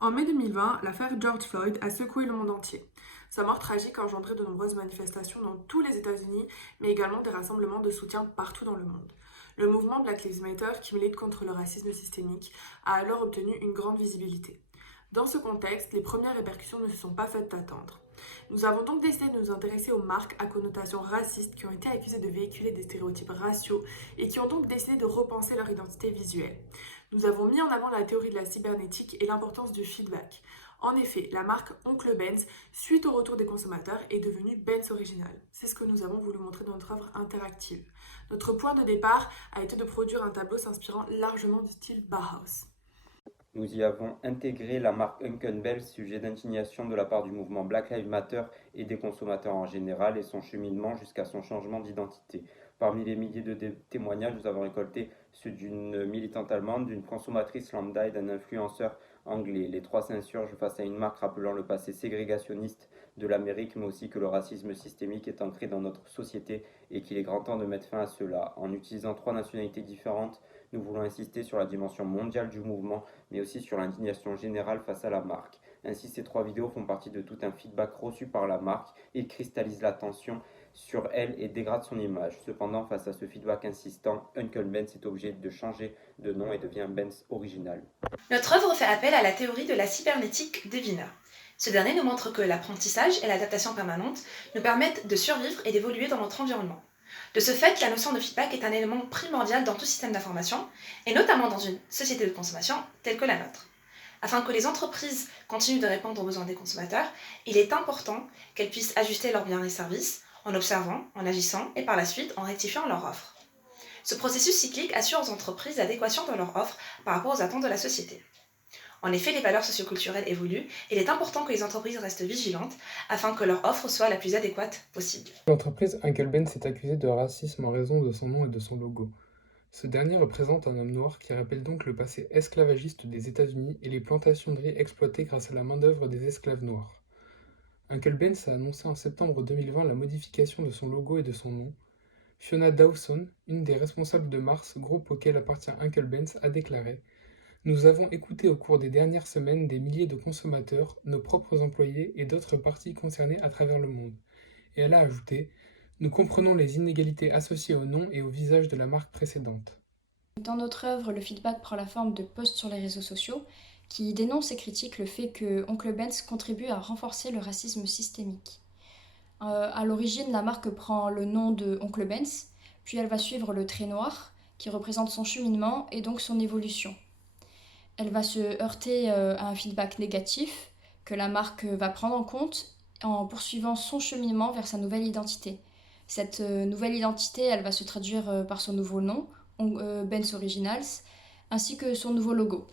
En mai 2020, l'affaire George Floyd a secoué le monde entier. Sa mort tragique a engendré de nombreuses manifestations dans tous les États-Unis, mais également des rassemblements de soutien partout dans le monde. Le mouvement Black Lives Matter, qui milite contre le racisme systémique, a alors obtenu une grande visibilité. Dans ce contexte, les premières répercussions ne se sont pas faites attendre. Nous avons donc décidé de nous intéresser aux marques à connotation raciste qui ont été accusées de véhiculer des stéréotypes raciaux et qui ont donc décidé de repenser leur identité visuelle. Nous avons mis en avant la théorie de la cybernétique et l'importance du feedback. En effet, la marque Oncle Benz, suite au retour des consommateurs, est devenue Benz Original. C'est ce que nous avons voulu montrer dans notre œuvre interactive. Notre point de départ a été de produire un tableau s'inspirant largement du style Bauhaus. Nous y avons intégré la marque Uncle, sujet d'indignation de la part du mouvement Black Lives Matter et des consommateurs en général, et son cheminement jusqu'à son changement d'identité. Parmi les milliers de témoignages, nous avons récolté ceux d'une militante allemande, d'une consommatrice lambda et d'un influenceur anglais. Les trois s'insurgent face à une marque rappelant le passé ségrégationniste de l'Amérique, mais aussi que le racisme systémique est ancré dans notre société et qu'il est grand temps de mettre fin à cela. En utilisant trois nationalités différentes, nous voulons insister sur la dimension mondiale du mouvement, mais aussi sur l'indignation générale face à la marque. Ainsi, ces trois vidéos font partie de tout un feedback reçu par la marque et cristallisent l'attention sur elle et dégradent son image. Cependant, face à ce feedback insistant, Uncle Benz est obligé de changer de nom et devient Benz Original. Notre œuvre fait appel à la théorie de la cybernétique de Wiener. Ce dernier nous montre que l'apprentissage et l'adaptation permanente nous permettent de survivre et d'évoluer dans notre environnement. De ce fait, la notion de feedback est un élément primordial dans tout système d'information, et notamment dans une société de consommation telle que la nôtre. Afin que les entreprises continuent de répondre aux besoins des consommateurs, il est important qu'elles puissent ajuster leurs biens et services en observant, en agissant et par la suite en rectifiant leur offre. Ce processus cyclique assure aux entreprises l'adéquation de leur offre par rapport aux attentes de la société. En effet, les valeurs socioculturelles évoluent et il est important que les entreprises restent vigilantes afin que leur offre soit la plus adéquate possible. L'entreprise Uncle Ben's est accusée de racisme en raison de son nom et de son logo. Ce dernier représente un homme noir qui rappelle donc le passé esclavagiste des États-Unis et les plantations de riz exploitées grâce à la main-d'œuvre des esclaves noirs. Uncle Ben's a annoncé en septembre 2020 la modification de son logo et de son nom. Fiona Dawson, une des responsables de Mars, groupe auquel appartient Uncle Ben's, a déclaré: Nous avons écouté au cours des dernières semaines des milliers de consommateurs, nos propres employés et d'autres parties concernées à travers le monde. Et elle a ajouté: Nous comprenons les inégalités associées au nom et au visage de la marque précédente. Dans notre œuvre, le feedback prend la forme de posts sur les réseaux sociaux qui dénoncent et critiquent le fait que Oncle Ben's contribue à renforcer le racisme systémique. À l'origine, la marque prend le nom de Oncle Ben's, puis elle va suivre le trait noir qui représente son cheminement et donc son évolution. Elle va se heurter à un feedback négatif que la marque va prendre en compte en poursuivant son cheminement vers sa nouvelle identité. Cette nouvelle identité, elle va se traduire par son nouveau nom, Benz Originals, ainsi que son nouveau logo.